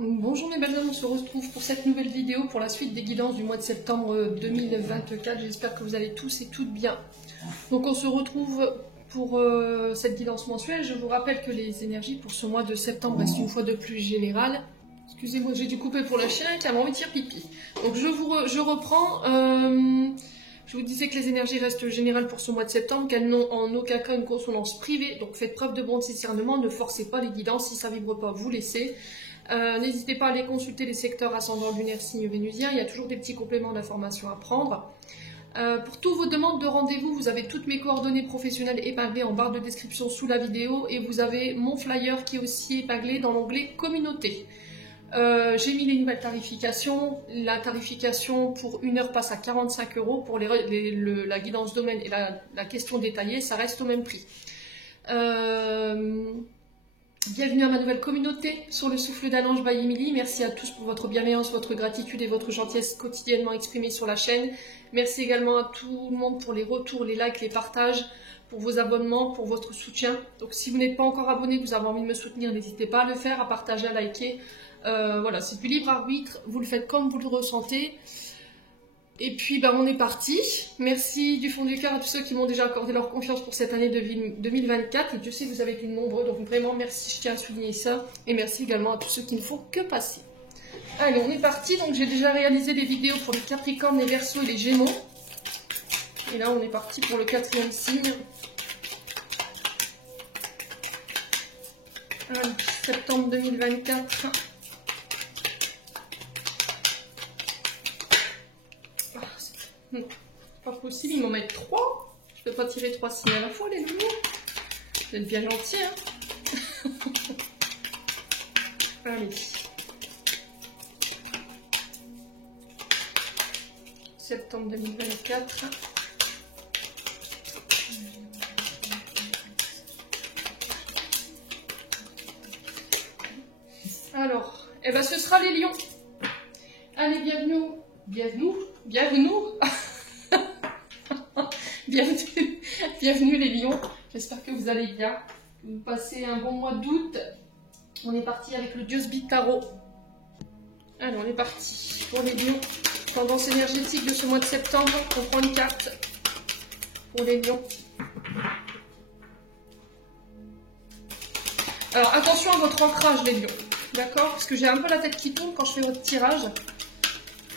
Bonjour mes belles âmes, on se retrouve pour cette nouvelle vidéo pour la suite des guidances du mois de septembre 2024. J'espère que vous allez tous et toutes bien. Donc on se retrouve pour cette guidance mensuelle. Je vous rappelle que les énergies pour ce mois de septembre restent une fois de plus générales. Excusez-moi, j'ai dû couper pour le chien qui a envie de faire pipi. Donc je reprends. Je vous disais que les énergies restent générales pour ce mois de septembre, qu'elles n'ont en aucun cas une consonance privée. Donc faites preuve de bon discernement, ne forcez pas les guidances. Si ça ne vibre pas, vous laissez. N'hésitez pas à aller consulter les secteurs ascendant lunaire signe vénusien, il y a toujours des petits compléments d'informations à prendre. Pour toutes vos demandes de rendez-vous, vous avez toutes mes coordonnées professionnelles épinglées en barre de description sous la vidéo et vous avez mon flyer qui est aussi épinglé dans l'onglet communauté. J'ai mis les nouvelles tarifications. La tarification pour 1 heure passe à 45 €. Pour la guidance domaine et la question détaillée, ça reste au même prix. Bienvenue à ma nouvelle communauté sur le souffle d'un ange by Emily. Merci à tous pour votre bienveillance, votre gratitude et votre gentillesse quotidiennement exprimée sur la chaîne. Merci également à tout le monde pour les retours, les likes, les partages, pour vos abonnements, pour votre soutien. Donc si vous n'êtes pas encore abonné, que vous avez envie de me soutenir, n'hésitez pas à le faire, à partager, à liker. Voilà, c'est du libre arbitre, vous le faites comme vous le ressentez. Et puis on est parti. Merci du fond du cœur à tous ceux qui m'ont déjà accordé leur confiance pour cette année 2024. Et Dieu sait que vous avez été nombreux, donc vraiment merci, je tiens à souligner ça. Et merci également à tous ceux qui ne font que passer. Allez, on est parti. Donc j'ai déjà réalisé des vidéos pour les Capricornes, les Verseaux et les Gémeaux. Et là on est parti pour le 4e signe. Allez, septembre 2024. Non, pas possible, ils m'en mettent 3. Je peux pas tirer 3 signes à la fois, les loulous. Vous êtes bien gentils, hein. Allez. Septembre 2024. Alors, ce sera les lions. Allez, bienvenue. Bienvenue les lions, j'espère que vous allez bien, que vous passez un bon mois d'août. On est parti avec le Dieu Big Tarot. Allez, on est parti pour les lions. Tendance énergétique de ce mois de septembre, on prend une carte pour les lions. Alors attention à votre ancrage les lions, d'accord? Parce que j'ai un peu la tête qui tourne quand je fais votre tirage.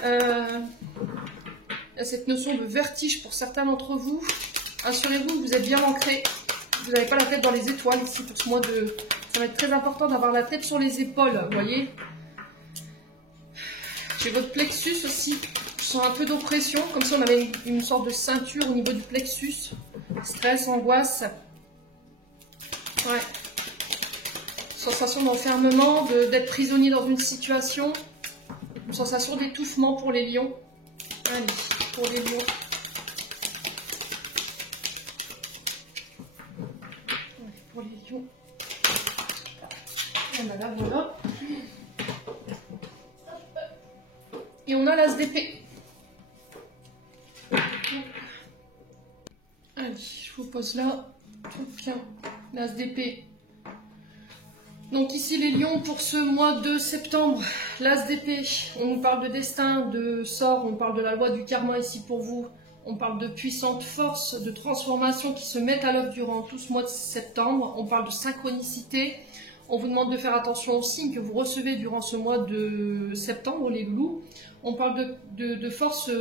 Il y a cette notion de vertige pour certains d'entre vous. Assurez-vous que vous êtes bien ancré. Vous n'avez pas la tête dans les étoiles ici pour ce mois de... Ça va être très important d'avoir la tête sur les épaules, vous voyez. J'ai votre plexus aussi. Je sens un peu d'oppression, comme si on avait une sorte de ceinture au niveau du plexus. Stress, angoisse. Ouais. Sensation d'enfermement, d'être prisonnier dans une situation. Une sensation d'étouffement pour les lions. Allez, pour les lions. Allez, pour les lions. Voilà. Et on a l'as d'épée. Allez, je vous pose là. Tout bien. L'as d'épée. Donc ici les lions pour ce mois de septembre, l'as d'épée, on nous parle de destin, de sort, on parle de la loi du karma ici pour vous, on parle de puissantes forces, de transformation qui se mettent à l'œuvre durant tout ce mois de septembre, on parle de synchronicité, on vous demande de faire attention aux signes que vous recevez durant ce mois de septembre, les loups, on parle de forces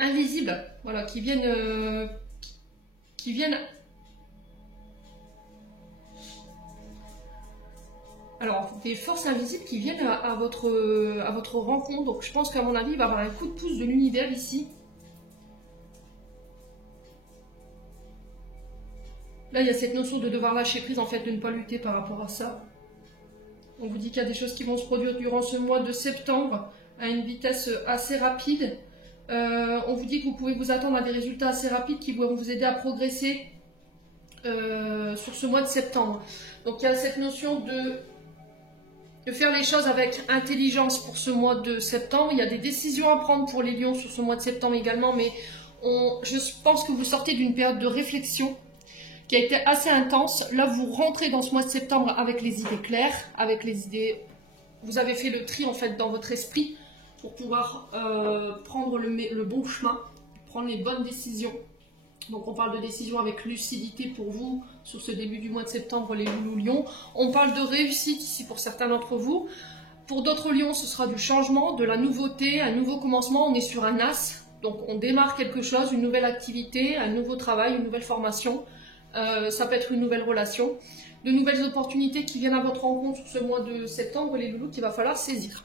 invisibles, voilà, qui viennent alors, des forces invisibles qui viennent à votre rencontre. Donc, je pense qu'à mon avis, il va y avoir un coup de pouce de l'univers ici. Là, il y a cette notion de devoir lâcher prise, en fait, de ne pas lutter par rapport à ça. On vous dit qu'il y a des choses qui vont se produire durant ce mois de septembre à une vitesse assez rapide. On vous dit que vous pouvez vous attendre à des résultats assez rapides qui vont vous aider à progresser sur ce mois de septembre. Donc, il y a cette notion de faire les choses avec intelligence pour ce mois de septembre. Il y a des décisions à prendre pour les lions sur ce mois de septembre également, mais je pense que vous sortez d'une période de réflexion qui a été assez intense. Là, vous rentrez dans ce mois de septembre avec les idées claires, avec les idées vous avez fait le tri en fait dans votre esprit pour pouvoir prendre le bon chemin, prendre les bonnes décisions. Donc on parle de décisions avec lucidité pour vous sur ce début du mois de septembre, les Loulous Lions. On parle de réussite ici pour certains d'entre vous. Pour d'autres lions, ce sera du changement, de la nouveauté, un nouveau commencement. On est sur un as, donc on démarre quelque chose, une nouvelle activité, un nouveau travail, une nouvelle formation. Ça peut être une nouvelle relation. De nouvelles opportunités qui viennent à votre rencontre sur ce mois de septembre, les loulous, qu'il va falloir saisir.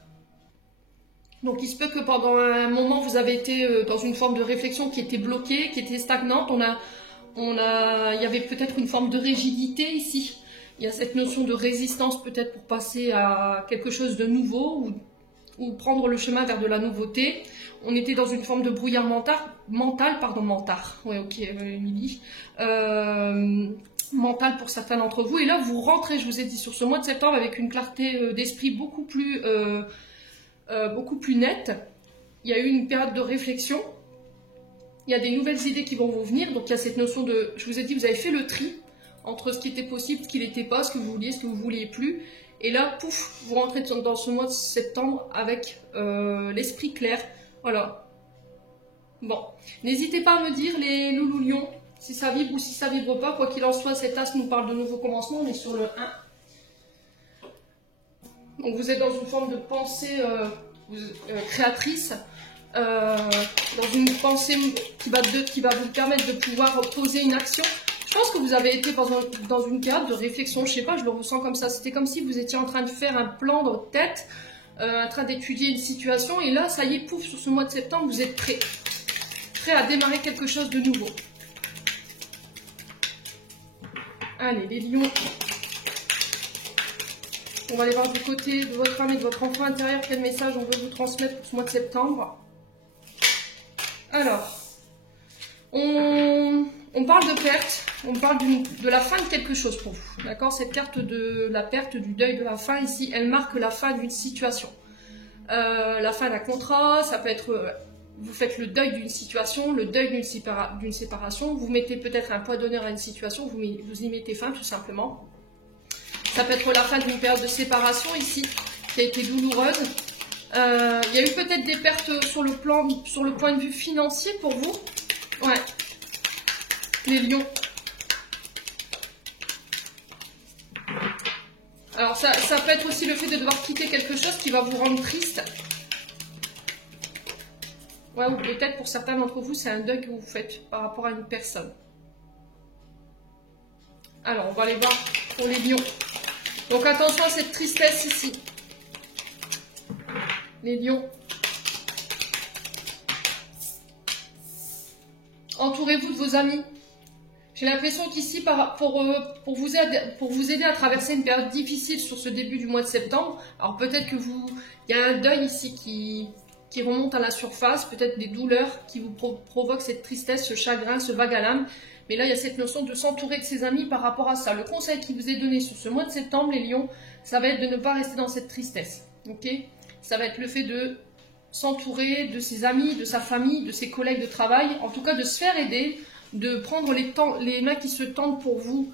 Donc il se peut que pendant un moment, vous avez été dans une forme de réflexion qui était bloquée, qui était stagnante. Il y avait peut-être une forme de rigidité ici. Il y a cette notion de résistance peut-être pour passer à quelque chose de nouveau ou prendre le chemin vers de la nouveauté. On était dans une forme de brouillard mental, ouais, ok, Émilie. Mental pour certains d'entre vous. Et là, vous rentrez, je vous ai dit, sur ce mois de septembre avec une clarté d'esprit beaucoup plus nette. Il y a eu une période de réflexion. Il y a des nouvelles idées qui vont vous venir. Donc, il y a cette notion de... Je vous ai dit, vous avez fait le tri entre ce qui était possible, ce qui n'était pas, ce que vous vouliez, ce que vous ne vouliez plus. Et là, pouf, vous rentrez dans ce mois de septembre avec l'esprit clair. Voilà. Bon. N'hésitez pas à me dire, les loulous lions, si ça vibre ou si ça vibre pas. Quoi qu'il en soit, cet as nous parle de nouveau commencement. On est sur le 1. Donc vous êtes dans une forme de pensée créatrice, dans une pensée qui va vous permettre de pouvoir poser une action. Je pense que vous avez été dans une période de réflexion, je sais pas, je le ressens comme ça. C'était comme si vous étiez en train de faire un plan dans votre tête, en train d'étudier une situation, et là, ça y est, pouf, sur ce mois de septembre, vous êtes prêt à démarrer quelque chose de nouveau. Allez, les lions. On va aller voir du côté de votre âme et de votre enfant intérieur quel message on veut vous transmettre pour ce mois de septembre. Alors, on parle de perte, on parle de la fin de quelque chose pour vous. D'accord? Cette carte de la perte, du deuil, de la fin ici, elle marque la fin d'une situation. La fin d'un contrat, ça peut être... vous faites le deuil d'une situation, le deuil d'une séparation, vous mettez peut-être un point d'honneur à une situation, vous y mettez fin tout simplement. Ça peut être la fin d'une période de séparation ici, qui a été douloureuse. Il y a eu peut-être des pertes sur le point de vue financier pour vous. Ouais. Les lions. Alors ça peut être aussi le fait de devoir quitter quelque chose qui va vous rendre triste. Ouais, ou peut-être pour certains d'entre vous, c'est un deuil que vous faites par rapport à une personne. Alors, on va aller voir pour les lions. Donc attention à cette tristesse ici. Les lions. Entourez-vous de vos amis. J'ai l'impression qu'ici, pour vous aider à traverser une période difficile sur ce début du mois de septembre, alors peut-être que il y a un deuil ici qui remonte à la surface, peut-être des douleurs qui vous provoquent cette tristesse, ce chagrin, ce vague à l'âme. Mais là, il y a cette notion de s'entourer de ses amis par rapport à ça. Le conseil qui vous est donné sur ce mois de septembre, les lions, ça va être de ne pas rester dans cette tristesse. Ok? Ça va être le fait de s'entourer de ses amis, de sa famille, de ses collègues de travail. En tout cas, de se faire aider, de prendre les mains qui se tendent pour vous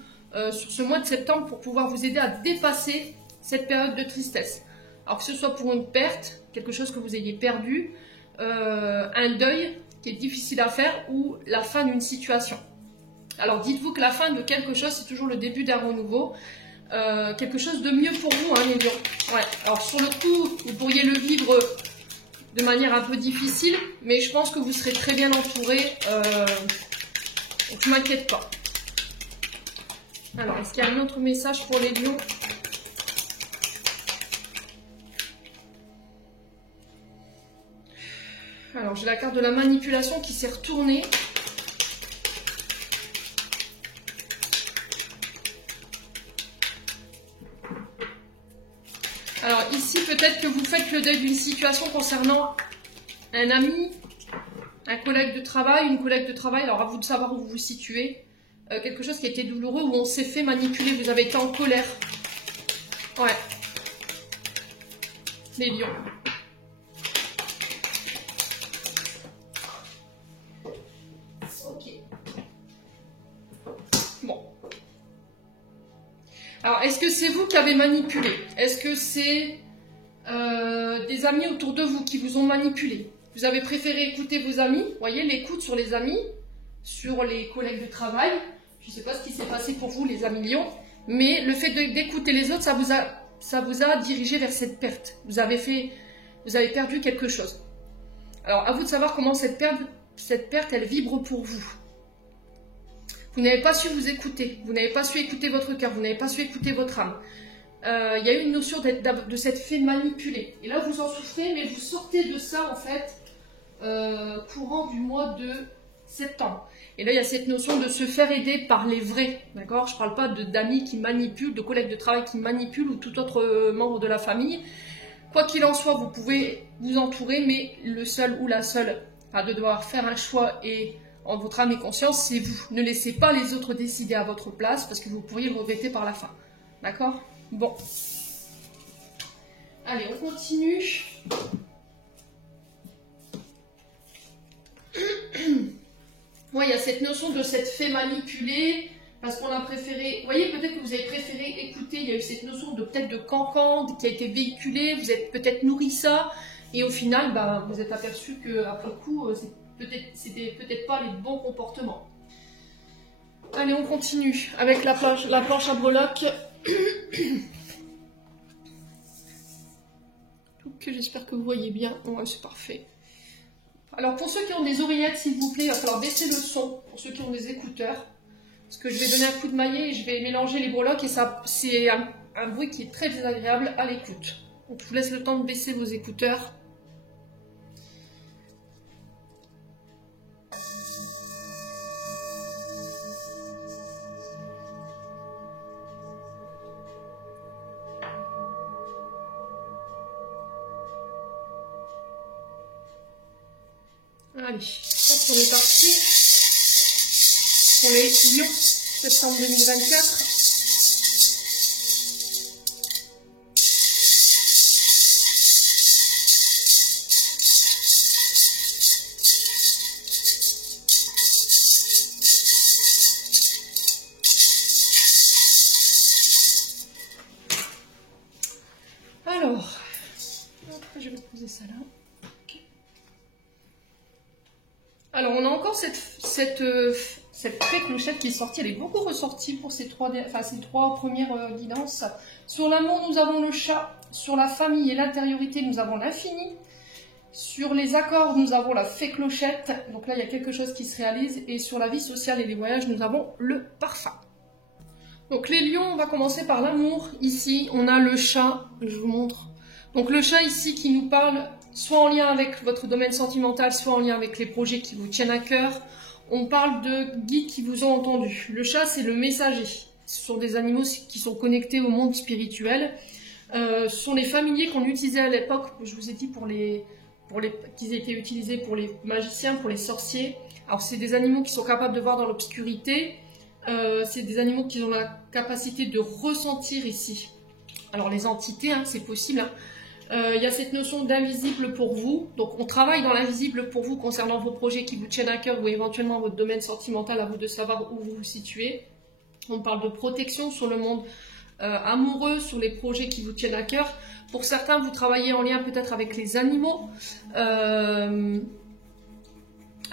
sur ce mois de septembre pour pouvoir vous aider à dépasser cette période de tristesse. Alors que ce soit pour une perte, quelque chose que vous ayez perdu, un deuil qui est difficile à faire ou la fin d'une situation. Alors dites-vous que la fin de quelque chose, c'est toujours le début d'un renouveau. Quelque chose de mieux pour vous, hein, les lions. Ouais. Alors sur le coup, vous pourriez le vivre de manière un peu difficile, mais je pense que vous serez très bien entouré. Donc je ne m'inquiète pas. Alors, est-ce qu'il y a un autre message pour les lions ? Alors, j'ai la carte de la manipulation qui s'est retournée. Alors, ici, peut-être que vous faites le deuil d'une situation concernant un ami, un collègue de travail, une collègue de travail. Alors, à vous de savoir où vous vous situez. Quelque chose qui a été douloureux, où on s'est fait manipuler, vous avez été en colère. Ouais. Les lions. Alors, est-ce que c'est vous qui avez manipulé? Est-ce que c'est des amis autour de vous qui vous ont manipulé. Vous avez préféré écouter vos amis, vous voyez, l'écoute sur les amis, sur les collègues de travail. Je ne sais pas ce qui s'est passé pour vous, les amis lions, mais le fait d'écouter les autres, ça vous a dirigé vers cette perte. Vous avez perdu quelque chose. Alors, à vous de savoir comment cette perte, elle vibre pour vous. Vous n'avez pas su vous écouter, vous n'avez pas su écouter votre cœur, vous n'avez pas su écouter votre âme. Il y a eu une notion de s'être fait manipuler. Et là, vous en souffrez, mais vous sortez de ça, en fait, courant du mois de septembre. Et là, il y a cette notion de se faire aider par les vrais, d'accord? Je ne parle pas d'amis qui manipulent, de collègues de travail qui manipulent ou tout autre membre de la famille. Quoi qu'il en soit, vous pouvez vous entourer, mais le seul ou la seule à devoir faire un choix et en votre âme et conscience, c'est vous. Ne laissez pas les autres décider à votre place parce que vous pourriez le regretter par la fin. D'accord? Bon. Allez, on continue. Ouais, il y a cette notion de s'être fait manipuler parce qu'on a préféré. Vous voyez, peut-être que vous avez préféré écouter. Il y a eu cette notion de peut-être de cancan qui a été véhiculée. Vous êtes peut-être nourri ça. Et au final, bah, vous êtes aperçu qu'après coup, c'était peut-être pas les bons comportements. Allez, on continue avec la planche à breloques. J'espère que vous voyez bien. Ouais, c'est parfait. Alors, pour ceux qui ont des oreillettes, s'il vous plaît, il va falloir baisser le son. Pour ceux qui ont des écouteurs. Parce que je vais donner un coup de maillet et je vais mélanger les breloques. Et c'est un bruit qui est très désagréable à l'écoute. Donc, je vous laisse le temps de baisser vos écouteurs. Allez, on est parti pour les lions, septembre 2024. Alors, je vais poser ça là. Alors, on a encore cette clochette qui est sortie. Elle est beaucoup ressortie pour ces trois premières guidances. Sur l'amour, nous avons le chat. Sur la famille et l'intériorité, nous avons l'infini. Sur les accords, nous avons la fée clochette. Donc là, il y a quelque chose qui se réalise. Et sur la vie sociale et les voyages, nous avons le parfum. Donc les lions, on va commencer par l'amour. Ici, on a le chat. Je vous montre. Donc le chat ici qui nous parle soit en lien avec votre domaine sentimental, soit en lien avec les projets qui vous tiennent à cœur. On parle de guides qui vous ont entendu. Le chat, c'est le messager. Ce sont des animaux qui sont connectés au monde spirituel. Ce sont les familiers qu'on utilisait à l'époque, je vous ai dit, qu'ils étaient utilisés pour les magiciens, pour les sorciers. Alors, c'est des animaux qui sont capables de voir dans l'obscurité. C'est des animaux qui ont la capacité de ressentir ici. Alors, les entités, hein, c'est possible, hein. Il y a cette notion d'invisible pour vous. Donc, on travaille dans l'invisible pour vous concernant vos projets qui vous tiennent à cœur ou éventuellement votre domaine sentimental, à vous de savoir où vous vous situez. On parle de protection sur le monde amoureux, sur les projets qui vous tiennent à cœur. Pour certains, vous travaillez en lien peut-être avec les animaux.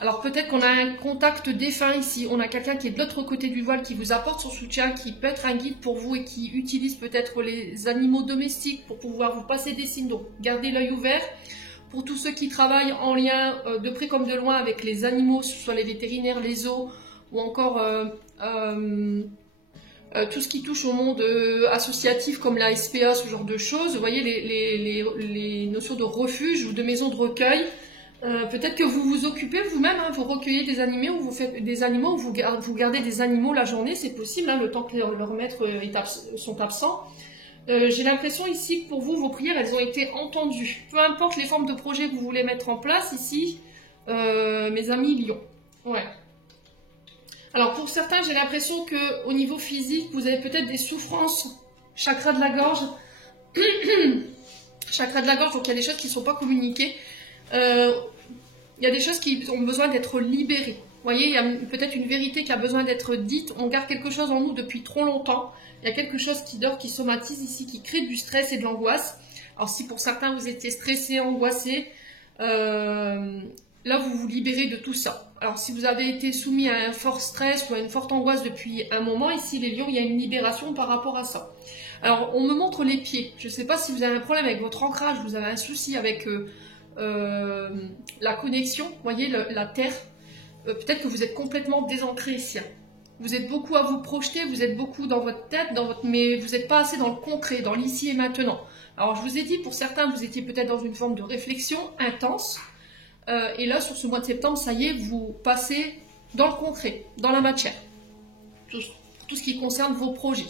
Alors peut-être qu'on a un contact défunt ici, on a quelqu'un qui est de l'autre côté du voile qui vous apporte son soutien, qui peut être un guide pour vous et qui utilise peut-être les animaux domestiques pour pouvoir vous passer des signes. Donc gardez l'œil ouvert. Pour tous ceux qui travaillent en lien de près comme de loin avec les animaux, ce soit les vétérinaires, les zoos ou encore tout ce qui touche au monde associatif comme la SPA, ce genre de choses. Vous voyez les notions de refuge ou de maison de recueil. Peut-être que vous vous occupez vous-même, hein, vous recueillez des animaux ou vous faites des animaux, vous gardez des animaux la journée, c'est possible, hein, le temps que leurs maîtres sont absents. J'ai l'impression ici que pour vous, vos prières, elles ont été entendues. Peu importe les formes de projets que vous voulez mettre en place ici, mes amis lions. Ouais. Alors pour certains, j'ai l'impression qu'au niveau physique, vous avez peut-être des souffrances, chakra de la gorge. Chakra de la gorge, donc il y a des choses qui ne sont pas communiquées. Il y a des choses qui ont besoin d'être libérées. Vous voyez, il y a peut-être une vérité qui a besoin d'être dite. On garde quelque chose en nous depuis trop longtemps. Il y a quelque chose qui dort, qui somatise ici, qui crée du stress et de l'angoisse. Alors si pour certains vous étiez stressé, angoissé, là vous vous libérez de tout ça. Alors si vous avez été soumis à un fort stress ou à une forte angoisse depuis un moment, ici les lions, il y a une libération par rapport à ça. Alors on me montre les pieds. Je ne sais pas si vous avez un problème avec votre ancrage, vous avez un souci avec la connexion, vous voyez, la terre. Peut-être que vous êtes complètement désancré ici. Vous êtes beaucoup à vous projeter, vous êtes beaucoup dans votre tête, mais vous n'êtes pas assez dans le concret, dans l'ici et maintenant. Alors je vous ai dit, pour certains, vous étiez peut-être dans une forme de réflexion intense. Et là, sur ce mois de septembre, ça y est, vous passez dans le concret, dans la matière. Tout ce qui concerne vos projets.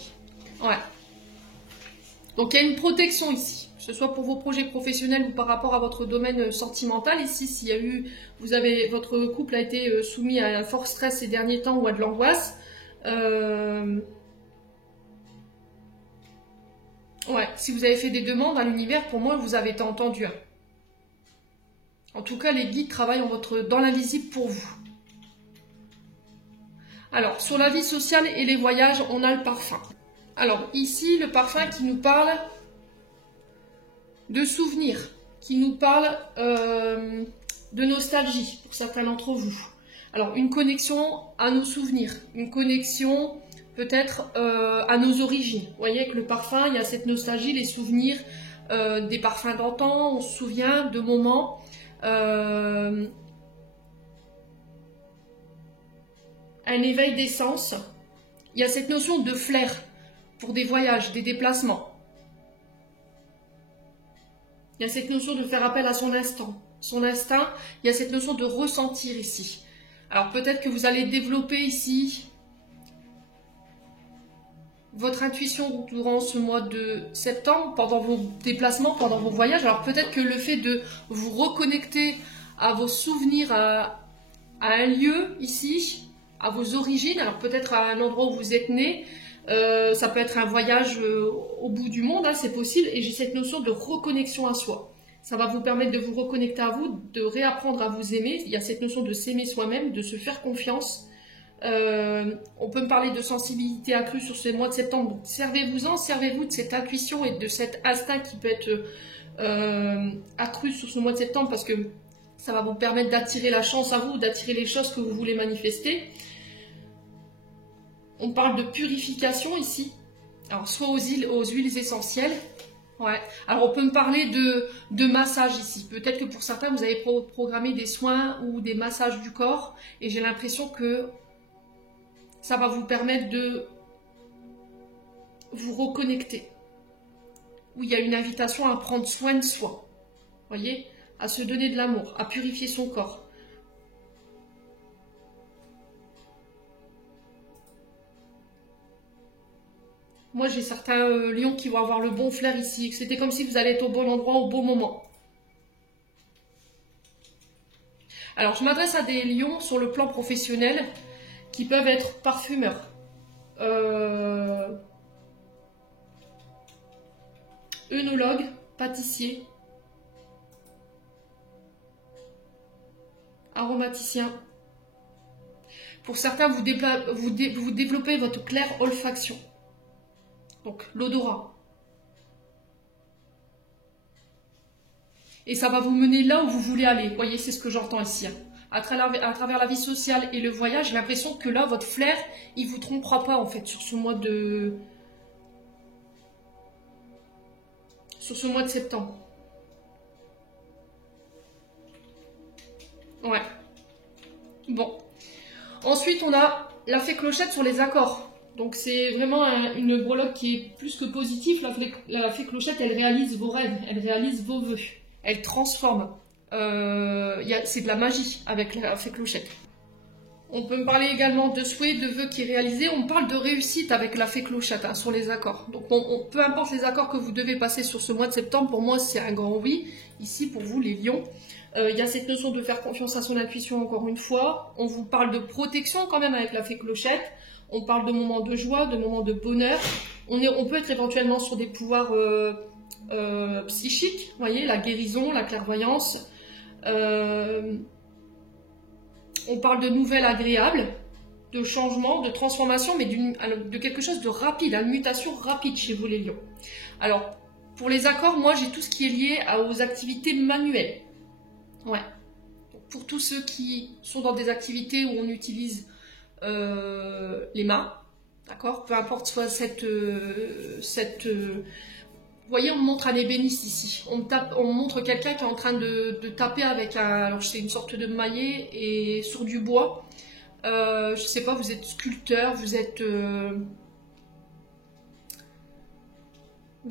Ouais. Donc il y a une protection ici, que ce soit pour vos projets professionnels ou par rapport à votre domaine sentimental. Ici, s'il y a eu, votre couple a été soumis à un fort stress ces derniers temps ou à de l'angoisse. Ouais, si vous avez fait des demandes à l'univers, pour moi, vous avez été entendu. En tout cas, les guides travaillent dans l'invisible pour vous. Alors, sur la vie sociale et les voyages, on a le parfum. Alors, ici, le parfum qui nous parle de souvenirs, qui nous parle de nostalgie, pour certains d'entre vous. Alors, une connexion à nos souvenirs, une connexion peut-être à nos origines. Vous voyez, avec le parfum, il y a cette nostalgie, les souvenirs des parfums d'antan, on se souvient de moments. Un éveil des sens. Il y a cette notion de flair pour des voyages, des déplacements. Il y a cette notion de faire appel à son instinct. Son instinct, il y a cette notion de ressentir ici. Alors peut-être que vous allez développer ici votre intuition durant ce mois de septembre, pendant vos déplacements, pendant vos voyages. Alors peut-être que le fait de vous reconnecter à vos souvenirs, à un lieu ici, à vos origines, alors peut-être à un endroit où vous êtes né, ça peut être un voyage au bout du monde, hein, c'est possible, et j'ai cette notion de reconnexion à soi. Ça va vous permettre de vous reconnecter à vous, de réapprendre à vous aimer. Il y a cette notion de s'aimer soi-même, de se faire confiance. On peut me parler de sensibilité accrue sur ce mois de septembre. Donc, servez-vous-en, servez-vous de cette intuition et de cet instinct qui peut être accru sur ce mois de septembre, parce que ça va vous permettre d'attirer la chance à vous, d'attirer les choses que vous voulez manifester. On parle de purification ici, alors soit aux huiles essentielles. Ouais. Alors on peut me parler de massage ici. Peut-être que pour certains vous avez programmé des soins ou des massages du corps, et j'ai l'impression que ça va vous permettre de vous reconnecter. Où il y a une invitation à prendre soin de soi. Voyez, à se donner de l'amour, à purifier son corps. Moi, j'ai certains lions qui vont avoir le bon flair ici. C'était comme si vous allez être au bon endroit au bon moment. Alors, je m'adresse à des lions sur le plan professionnel qui peuvent être parfumeurs, œnologues, pâtissiers, aromaticiens. Pour certains, vous développez votre claire olfaction. Donc, l'odorat. Et ça va vous mener là où vous voulez aller. Vous voyez, c'est ce que j'entends ici. À travers la vie sociale et le voyage, j'ai l'impression que là, votre flair, il ne vous trompera pas, en fait, sur ce mois de septembre. Ouais. Bon. Ensuite, on a la fée clochette sur les accords. Donc c'est vraiment une breloque qui est plus que positive. La fée clochette, elle réalise vos rêves, elle réalise vos vœux, elle transforme. C'est de la magie avec la fée clochette. On peut me parler également de souhaits, de vœux qui est réalisé. On parle de réussite avec la fée clochette, hein, sur les accords. Donc peu importe les accords que vous devez passer sur ce mois de septembre, pour moi c'est un grand oui. Ici pour vous les lions. Il y a cette notion de faire confiance à son intuition encore une fois. On vous parle de protection quand même avec la fée clochette. On parle de moments de joie, de moments de bonheur. On peut être éventuellement sur des pouvoirs psychiques, vous voyez, la guérison, la clairvoyance. On parle de nouvelles agréables, de changement, de transformation, mais de quelque chose de rapide, une mutation rapide chez vous les lions. Alors, Pour les accords, moi j'ai tout ce qui est lié aux activités manuelles. Ouais. Donc, pour tous ceux qui sont dans des activités où on utilise les mains, d'accord, peu importe soit vous voyez, on me montre un ébéniste ici. On montre quelqu'un qui est en train de taper avec alors c'est une sorte de maillet et sur du bois. Je sais pas, vous êtes sculpteur, vous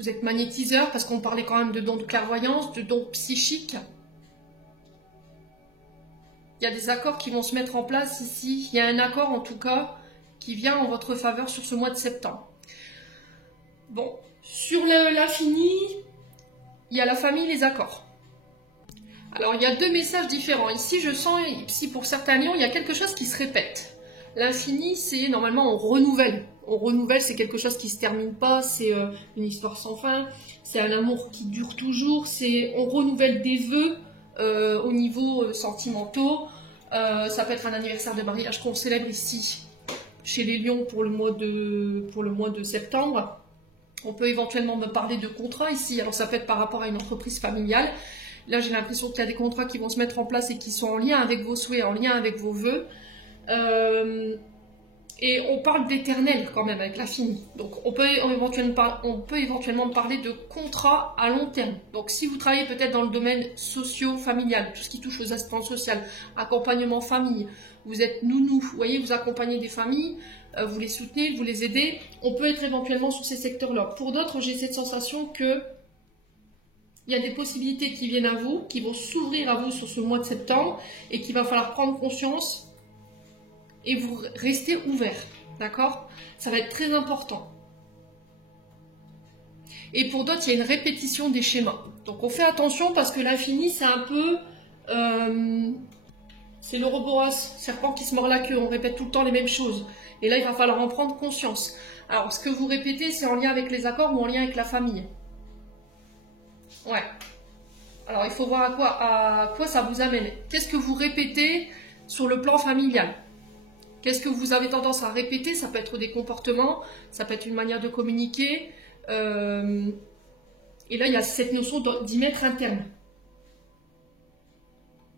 êtes magnétiseur, parce qu'on parlait quand même de dons de clairvoyance, de dons psychiques. Il y a des accords qui vont se mettre en place ici. Il y a un accord en tout cas qui vient en votre faveur sur ce mois de septembre. Bon, sur l'infini, il y a la famille, les accords. Alors il y a deux messages différents. Ici je sens, ici pour certains lions, il y a quelque chose qui se répète. L'infini, c'est normalement on renouvelle. On renouvelle, c'est quelque chose qui ne se termine pas, c'est une histoire sans fin, c'est un amour qui dure toujours, on renouvelle des vœux au niveau sentimentaux. Ça peut être un anniversaire de mariage qu'on célèbre ici chez les lions pour le mois de septembre. On peut éventuellement me parler de contrats ici, alors ça peut être par rapport à une entreprise familiale. Là j'ai l'impression qu'il y a des contrats qui vont se mettre en place et qui sont en lien avec vos souhaits, en lien avec vos vœux. Et on parle d'éternel quand même avec l'infini. Donc on peut éventuellement parler de contrat à long terme. Donc si vous travaillez peut-être dans le domaine socio-familial, tout ce qui touche aux assistances sociales, accompagnement famille, vous êtes nounou, vous voyez, vous accompagnez des familles, vous les soutenez, vous les aidez, on peut être éventuellement sur ces secteurs-là. Pour d'autres, j'ai cette sensation que il y a des possibilités qui viennent à vous, qui vont s'ouvrir à vous sur ce mois de septembre et qu'il va falloir prendre conscience et vous restez ouvert, d'accord? Ça va être très important. Et pour d'autres, il y a une répétition des schémas. Donc on fait attention parce que l'infini, c'est un peu... c'est l'Ouroboros, serpent qui se mord la queue, on répète tout le temps les mêmes choses. Et là, il va falloir en prendre conscience. Alors, ce que vous répétez, c'est en lien avec les accords ou en lien avec la famille? Ouais. Alors, il faut voir à quoi ça vous amène. Qu'est-ce que vous répétez sur le plan familial? Qu'est-ce que vous avez tendance à répéter? Ça peut être des comportements, ça peut être une manière de communiquer. Et là, il y a cette notion d'y mettre un terme.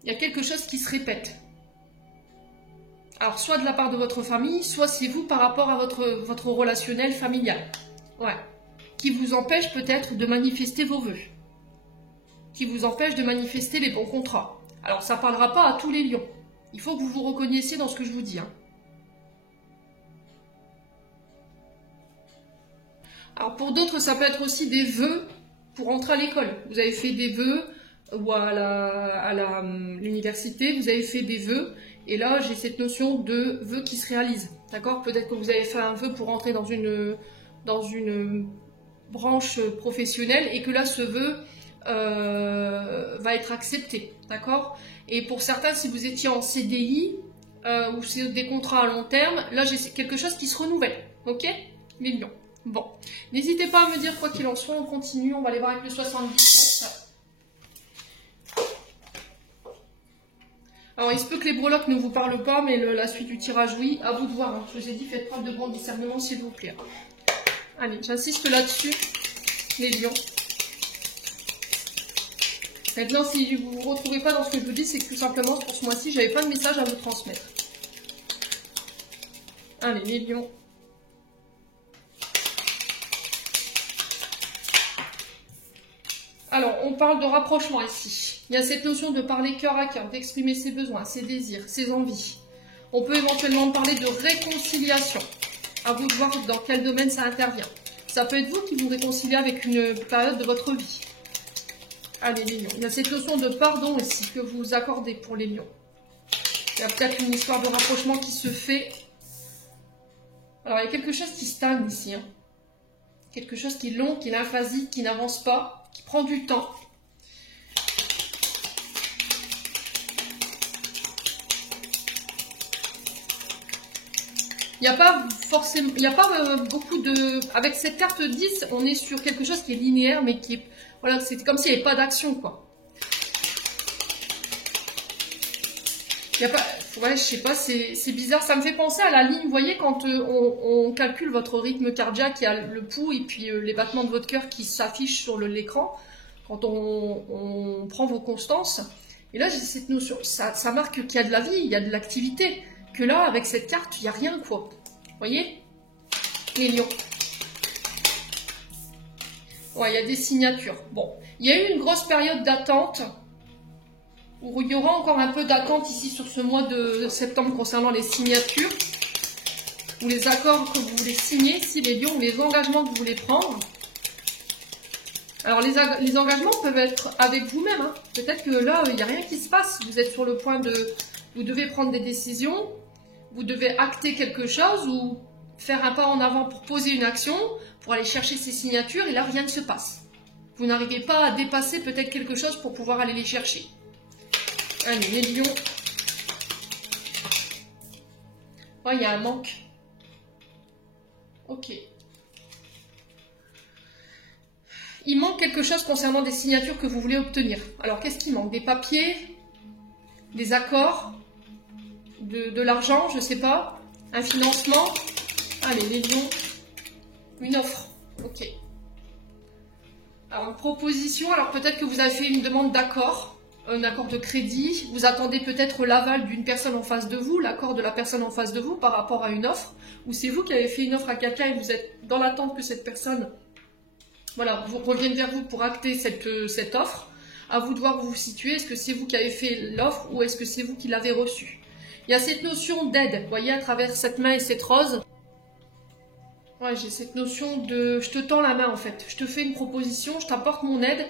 Il y a quelque chose qui se répète. Alors, soit de la part de votre famille, soit c'est vous par rapport à votre relationnel familial. Ouais. Qui vous empêche peut-être de manifester vos vœux. Qui vous empêche de manifester les bons contrats. Alors, ça ne parlera pas à tous les lions. Il faut que vous vous reconnaissiez dans ce que je vous dis. Hein. Alors, pour d'autres, ça peut être aussi des vœux pour entrer à l'école. Vous avez fait des vœux ou à l'université, vous avez fait des vœux. Et là, j'ai cette notion de vœux qui se réalisent. D'accord? Peut-être que vous avez fait un vœu pour entrer dans une branche professionnelle et que là, ce vœu va être accepté. D'accord? Et pour certains, si vous étiez en CDI ou c'est des contrats à long terme, là, j'ai quelque chose qui se renouvelle. Ok? Les lions. Bon. N'hésitez pas à me dire quoi qu'il en soit. On continue. On va aller voir avec le 77. Alors, il se peut que les breloques ne vous parlent pas, mais la suite du tirage, oui. À vous de voir. Hein. Je vous ai dit, faites preuve de bon discernement, s'il vous plaît. Allez, j'insiste là-dessus, les lions. Maintenant, si vous ne vous retrouvez pas dans ce que je vous dis, c'est que tout simplement, pour ce mois-ci, j'avais pas de message à vous transmettre. Allez, les lions. Alors, on parle de rapprochement ici. Il y a cette notion de parler cœur à cœur, d'exprimer ses besoins, ses désirs, ses envies. On peut éventuellement parler de réconciliation. À vous de voir dans quel domaine ça intervient. Ça peut être vous qui vous réconciliez avec une période de votre vie. Allez, les lions. Il y a cette notion de pardon ici que vous accordez pour les lions. Il y a peut-être une histoire de rapprochement qui se fait. Alors, il y a quelque chose qui stagne ici. Hein. Quelque chose qui est long, qui est lymphasique, qui n'avance pas, qui prend du temps. Il n'y a pas forcément, il n'y a pas beaucoup de... Avec cette carte 10, on est sur quelque chose qui est linéaire, mais qui est... Voilà, c'est comme s'il n'y avait pas d'action, quoi. Y a pas, ouais, je sais pas, c'est bizarre. Ça me fait penser à la ligne, vous voyez, quand on calcule votre rythme cardiaque, il y a le pouls et puis les battements de votre cœur qui s'affichent sur l'écran. Quand on prend vos constances. Et là, j'ai cette notion, ça marque qu'il y a de la vie, il y a de l'activité. Que là, avec cette carte, il n'y a rien, quoi. Vous voyez? Les lions. Ouais, il y a des signatures. Bon, il y a eu une grosse période d'attente, où il y aura encore un peu d'attente ici sur ce mois de septembre concernant les signatures, ou les accords que vous voulez signer, si les lions, ou les engagements que vous voulez prendre. Alors, les engagements peuvent être avec vous-même. Hein. Peut-être que là, il n'y a rien qui se passe. Vous êtes sur le point de... Vous devez prendre des décisions, vous devez acter quelque chose, ou faire un pas en avant pour poser une action, pour aller chercher ces signatures, et là, rien ne se passe. Vous n'arrivez pas à dépasser peut-être quelque chose pour pouvoir aller les chercher. Allez, les lions. Oh, il y a un manque. Ok. Il manque quelque chose concernant des signatures que vous voulez obtenir. Alors, qu'est-ce qui manque? Des papiers? Des accords? De l'argent, je ne sais pas. Un financement? Allez, les lions. Une offre. Ok. Alors, une proposition. Alors, peut-être que vous avez fait une demande d'accord. Un accord de crédit. Vous attendez peut-être l'aval d'une personne en face de vous, l'accord de la personne en face de vous par rapport à une offre. Ou c'est vous qui avez fait une offre à quelqu'un et vous êtes dans l'attente que cette personne... Voilà, vous reviennent vers vous pour acter cette offre. À vous de voir où vous vous situez. Est-ce que c'est vous qui avez fait l'offre ou est-ce que c'est vous qui l'avez reçue? Il y a cette notion d'aide, vous voyez, à travers cette main et cette rose. Ouais, j'ai cette notion de... Je te tends la main, en fait. Je te fais une proposition, je t'apporte mon aide.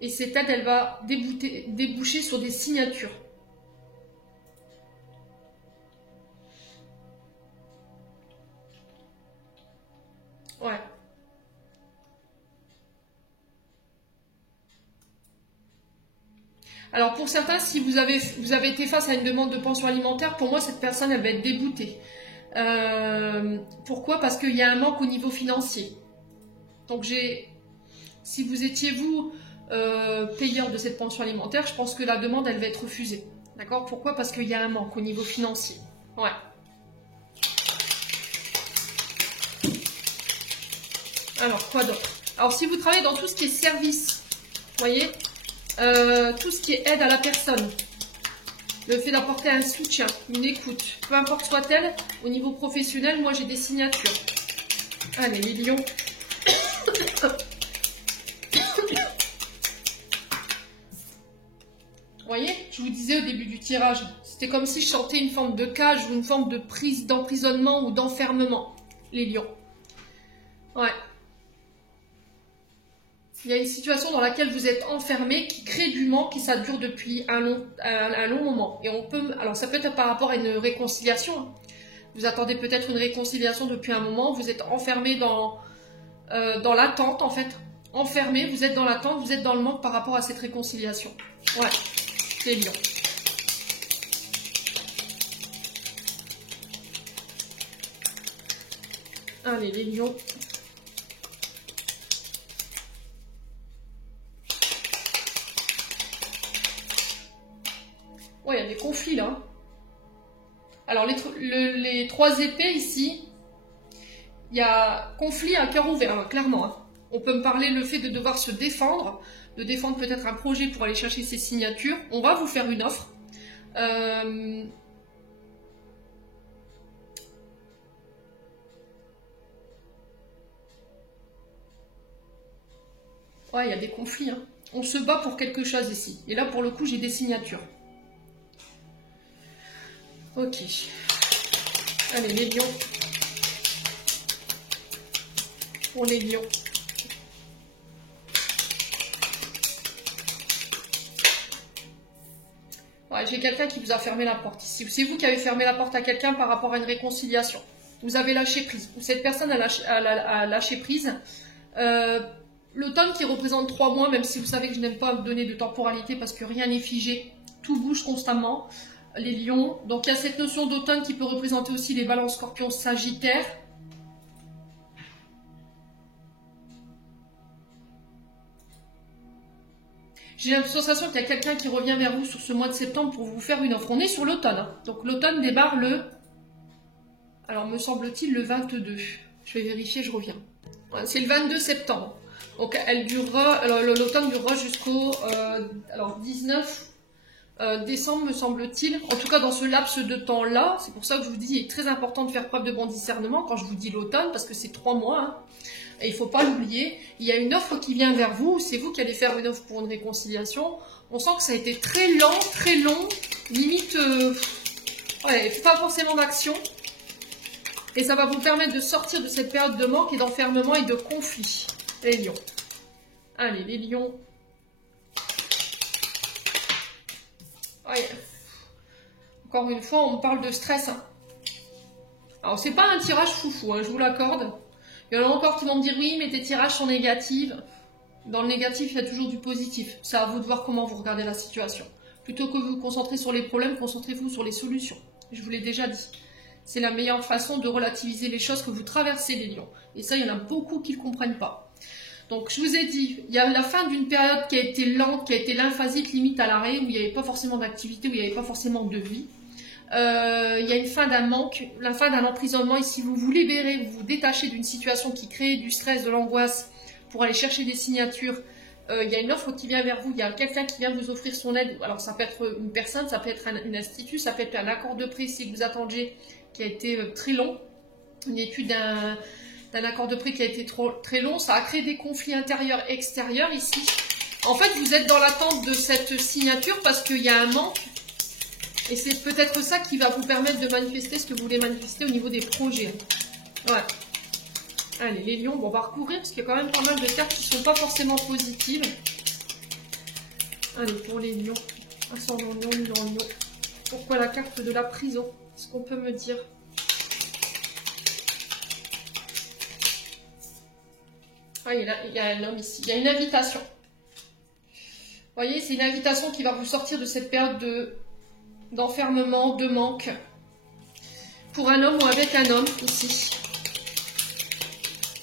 Et cette aide, elle va déboucher sur des signatures. Ouais. Alors pour certains, si vous avez été face à une demande de pension alimentaire, pour moi cette personne elle va être dégoûtée. Pourquoi? Parce qu'il y a un manque au niveau financier. Donc si vous étiez vous payeur de cette pension alimentaire, je pense que la demande elle va être refusée. D'accord? Pourquoi? Parce qu'il y a un manque au niveau financier. Ouais. Alors quoi d'autre? Alors si vous travaillez dans tout ce qui est service, vous voyez, tout ce qui est aide à la personne, le fait d'apporter un soutien, une écoute, peu importe soit-elle, au niveau professionnel, moi j'ai des signatures. Allez, les lions. Vous voyez, je vous disais au début du tirage, c'était comme si je sentais une forme de cage ou une forme de prise d'emprisonnement ou d'enfermement, les lions. Ouais. Il y a une situation dans laquelle vous êtes enfermé qui crée du manque et ça dure depuis un long moment. Et alors ça peut être par rapport à une réconciliation. Hein. Vous attendez peut-être une réconciliation depuis un moment, vous êtes enfermé dans l'attente en fait. Enfermé, vous êtes dans l'attente, vous êtes dans le manque par rapport à cette réconciliation. Ouais, c'est bien. Allez, les lions. Ouais, il y a des conflits là. Alors, les trois épées ici, il y a conflit à cœur ouvert, hein, clairement. Hein. On peut me parler le fait de devoir se défendre, de défendre peut-être un projet pour aller chercher ses signatures. On va vous faire une offre. Ouais, il y a des conflits. Hein. On se bat pour quelque chose ici. Et là, pour le coup, j'ai des signatures. Ok. Allez, les lions. Pour les lions. Ouais, j'ai quelqu'un qui vous a fermé la porte ici. C'est vous qui avez fermé la porte à quelqu'un par rapport à une réconciliation. Vous avez lâché prise. Ou cette personne a lâché prise. L'automne qui représente 3 mois, même si vous savez que je n'aime pas donner de temporalité parce que rien n'est figé. Tout bouge constamment. Les lions. Donc il y a cette notion d'automne qui peut représenter aussi les balances scorpions sagittaires. J'ai la sensation qu'il y a quelqu'un qui revient vers vous sur ce mois de septembre pour vous faire une offre. On est sur l'automne, hein. Donc l'automne démarre le... Alors me semble-t-il le 22. Je vais vérifier, je reviens. Ouais, c'est le 22 septembre. Donc elle durera, l'automne durera jusqu'au 19 décembre me semble-t-il. En tout cas dans ce laps de temps-là, c'est pour ça que je vous dis, il est très important de faire preuve de bon discernement quand je vous dis l'automne, parce que c'est 3 mois, hein. Et il ne faut pas l'oublier, il y a une offre qui vient vers vous, c'est vous qui allez faire une offre pour une réconciliation. On sent que ça a été très lent, très long, limite, ouais, pas forcément d'action. Et ça va vous permettre de sortir de cette période de manque et d'enfermement et de conflit. Les lions. Allez, les lions. Ouais. Encore une fois, on parle de stress, hein. Alors, c'est pas un tirage foufou, hein, je vous l'accorde. Il y en a encore qui vont me dire oui, mais tes tirages sont négatifs. Dans le négatif, il y a toujours du positif. C'est à vous de voir comment vous regardez la situation. Plutôt que vous concentrer sur les problèmes, concentrez-vous sur les solutions. Je vous l'ai déjà dit. C'est la meilleure façon de relativiser les choses que vous traversez, les lions. Et ça, il y en a beaucoup qui ne le comprennent pas. Donc, je vous ai dit, il y a la fin d'une période qui a été lente, qui a été lymphasite, limite à l'arrêt, où il n'y avait pas forcément d'activité, où il n'y avait pas forcément de vie. Il y a une fin d'un manque, la fin d'un emprisonnement, et si vous vous libérez, vous vous détachez d'une situation qui crée du stress, de l'angoisse, pour aller chercher des signatures, il y a une offre qui vient vers vous, il y a quelqu'un qui vient vous offrir son aide. Alors ça peut être une personne, ça peut être un institut, ça peut être un accord de prêt si vous attendiez, qui a été très long, une étude d'un accord de prêt qui a été très long, ça a créé des conflits intérieurs, extérieurs ici. En fait, vous êtes dans l'attente de cette signature parce qu'il y a un manque. Et c'est peut-être ça qui va vous permettre de manifester ce que vous voulez manifester au niveau des projets. Ouais. Allez, les lions, bon, on va recouvrir parce qu'il y a quand même pas mal de cartes qui ne sont pas forcément positives. Allez, pour les lions. Ascendant lion, lion. Pourquoi la carte de la prison? Est-ce qu'on peut me dire? Ah, il y a un homme ici. Il y a une invitation. Vous voyez, c'est une invitation qui va vous sortir de cette période d'enfermement, de manque, pour un homme ou avec un homme, ici.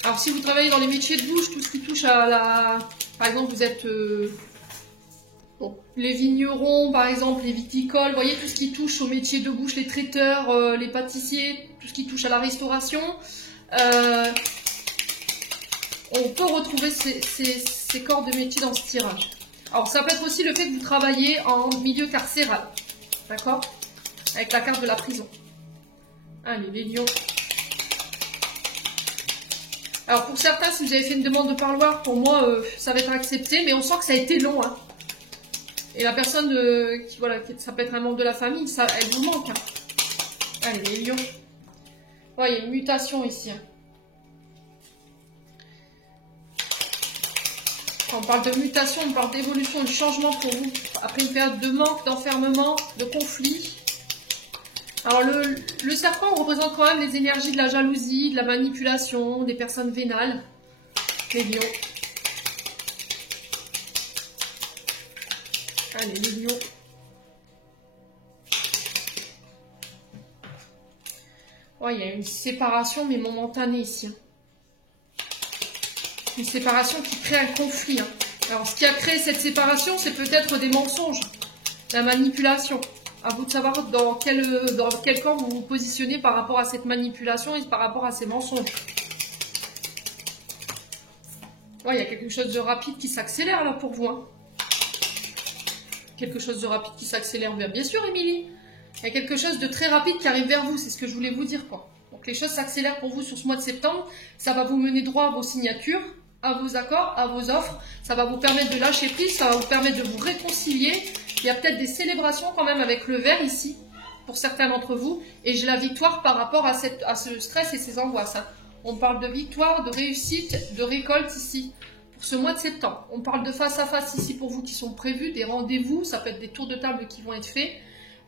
Alors, si vous travaillez dans les métiers de bouche, tout ce qui touche à la... Par exemple, vous êtes... bon, les vignerons, par exemple, les viticoles, vous voyez, tout ce qui touche aux métiers de bouche, les traiteurs, les pâtissiers, tout ce qui touche à la restauration. On peut retrouver ces corps de métier dans ce tirage. Alors, ça peut être aussi le fait que vous travaillez en milieu carcéral. D'accord? Avec la carte de la prison. Allez, les lions. Alors, pour certains, si vous avez fait une demande de parloir, pour moi, ça va être accepté. Mais on sent que ça a été long, hein. Et la personne, voilà, ça peut être un membre de la famille, ça, elle vous manque, hein. Allez, les lions. Ouais, il y a une mutation ici, hein. Quand on parle de mutation, on parle d'évolution, de changement pour vous. Après une période de manque, d'enfermement, de conflit. Alors le serpent représente quand même les énergies de la jalousie, de la manipulation, des personnes vénales. Les lions. Allez, les lions. Ouais, il y a une séparation, mais momentanée ici. Une séparation qui crée un conflit, hein. Alors, ce qui a créé cette séparation, c'est peut-être des mensonges, la manipulation. À vous de savoir dans quel camp vous vous positionnez par rapport à cette manipulation et par rapport à ces mensonges. Ouais, il y a quelque chose de rapide qui s'accélère là pour vous, hein. Quelque chose de rapide qui s'accélère vers... Bien sûr, Émilie. Il y a quelque chose de très rapide qui arrive vers vous, c'est ce que je voulais vous dire, quoi. Donc, les choses s'accélèrent pour vous sur ce mois de septembre. Ça va vous mener droit à vos signatures, à vos accords, à vos offres. Ça va vous permettre de lâcher prise, ça va vous permettre de vous réconcilier. Il y a peut-être des célébrations quand même avec le vert ici, pour certains d'entre vous. Et j'ai la victoire par rapport à ce stress et ces angoisses, hein. On parle de victoire, de réussite, de récolte ici, pour ce mois de septembre. On parle de face à face ici pour vous qui sont prévus, des rendez-vous, ça peut être des tours de table qui vont être faits.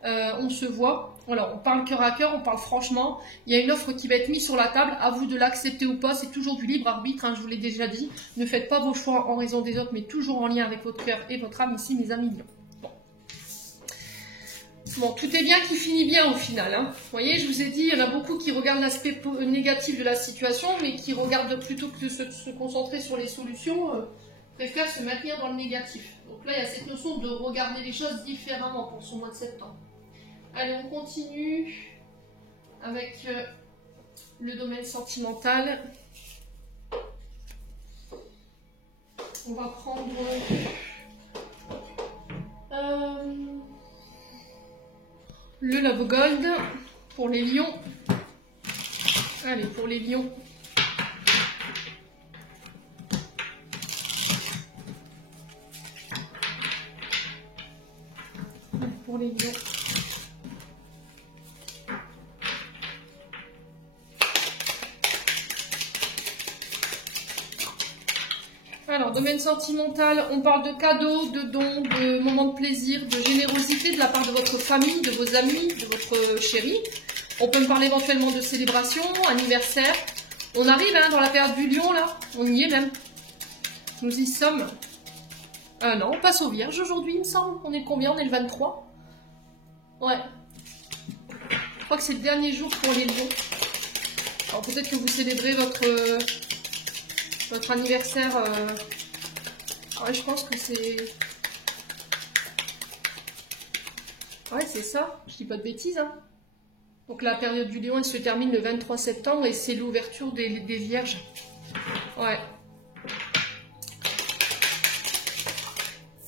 On se voit, voilà, on parle cœur à cœur, on parle franchement. Il y a une offre qui va être mise sur la table, à vous de l'accepter ou pas, c'est toujours du libre arbitre, hein, je vous l'ai déjà dit. Ne faites pas vos choix en raison des autres, mais toujours en lien avec votre cœur et votre âme ici, mes amis lions. Bon, tout est bien qui finit bien au final, hein. Vous voyez, je vous ai dit, il y en a beaucoup qui regardent l'aspect négatif de la situation, mais qui regardent plutôt que de se concentrer sur les solutions, préfère se maintenir dans le négatif. Donc là, il y a cette notion de regarder les choses différemment pour son mois de septembre. Allez, on continue avec le domaine sentimental. On va prendre le Love Gold pour les lions. Allez, pour les lions. Pour les lions. Alors, domaine sentimental, on parle de cadeaux, de dons, de moments de plaisir, de générosité de la part de votre famille, de vos amis, de votre chéri. On peut me parler éventuellement de célébration, anniversaire. On arrive hein, dans la période du lion, là. On y est même. Nous y sommes. Non, on passe aux vierges aujourd'hui, il me semble. On est le combien? On est le 23. Ouais. Je crois que c'est le dernier jour pour les lions. Alors peut-être que vous célébrez votre anniversaire. Ouais, je pense que c'est... Ouais, c'est ça. Je dis pas de bêtises, hein. Donc la période du lion, elle se termine le 23 septembre et c'est l'ouverture des vierges. Ouais.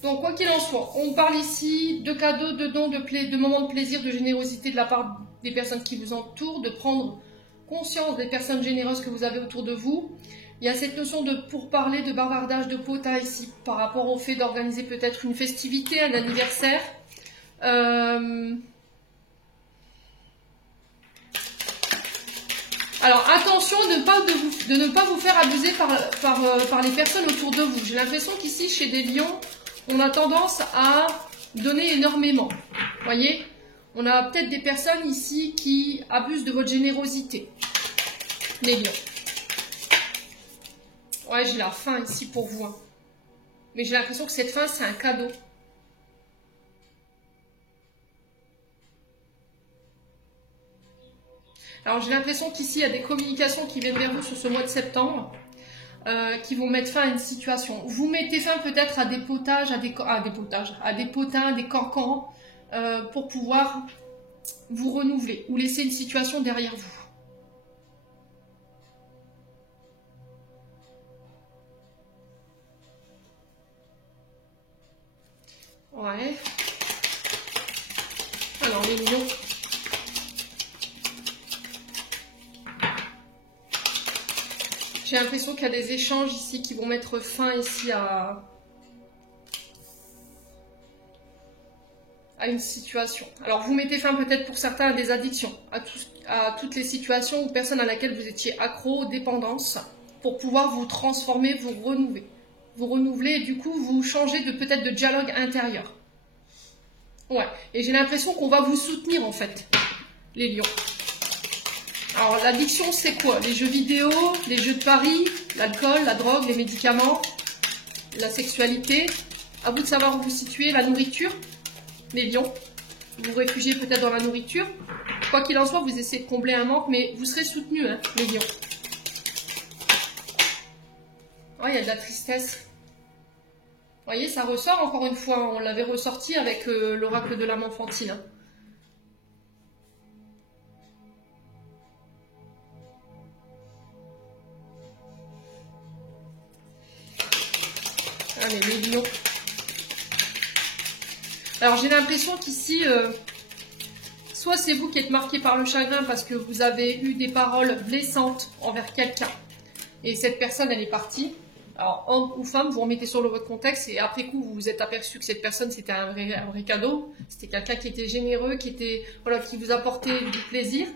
Donc quoi qu'il en soit, on parle ici de cadeaux, de dons, de moments de plaisir, de générosité de la part des personnes qui vous entourent, de prendre conscience des personnes généreuses que vous avez autour de vous. Il y a cette notion de pourparler, de bavardage, de potin ici par rapport au fait d'organiser peut-être une festivité, un anniversaire. Alors attention de ne pas vous faire abuser par les personnes autour de vous. J'ai l'impression qu'ici, chez des lions, on a tendance à donner énormément. Vous voyez? On a peut-être des personnes ici qui abusent de votre générosité. Les lions. Ouais, j'ai la faim ici pour vous. Hein. Mais j'ai l'impression que cette faim, c'est un cadeau. Alors j'ai l'impression qu'ici, il y a des communications qui viennent vers vous sur ce mois de septembre. Qui vont mettre fin à une situation. Vous mettez fin peut-être à des potages, à des potins, des cancans, pour pouvoir vous renouveler ou laisser une situation derrière vous. Ouais. Alors les lions. J'ai l'impression qu'il y a des échanges ici qui vont mettre fin ici à une situation. Alors vous mettez fin peut-être pour certains à des addictions, à toutes les situations ou personnes à laquelle vous étiez accro, dépendance, pour pouvoir vous transformer, vous renouveler et du coup vous changer peut-être de dialogue intérieur. Ouais, et j'ai l'impression qu'on va vous soutenir en fait, les lions. Alors l'addiction c'est quoi? Les jeux vidéo, les jeux de paris, l'alcool, la drogue, les médicaments, la sexualité. À vous de savoir où vous situez, la nourriture, les lions. Vous vous réfugiez peut-être dans la nourriture. Quoi qu'il en soit, vous essayez de combler un manque, mais vous serez soutenus, hein, les lions. Oh, il y a de la tristesse. Vous voyez, ça ressort encore une fois. On l'avait ressorti avec l'oracle de l'âme enfantine. Hein. Allez, les lions. Alors, j'ai l'impression qu'ici, soit c'est vous qui êtes marqué par le chagrin parce que vous avez eu des paroles blessantes envers quelqu'un. Et cette personne, elle est partie. Alors, homme ou femme, vous remettez sur votre contexte et après coup, vous vous êtes aperçu que cette personne, c'était un vrai cadeau. C'était quelqu'un qui était généreux, qui vous apportait du plaisir.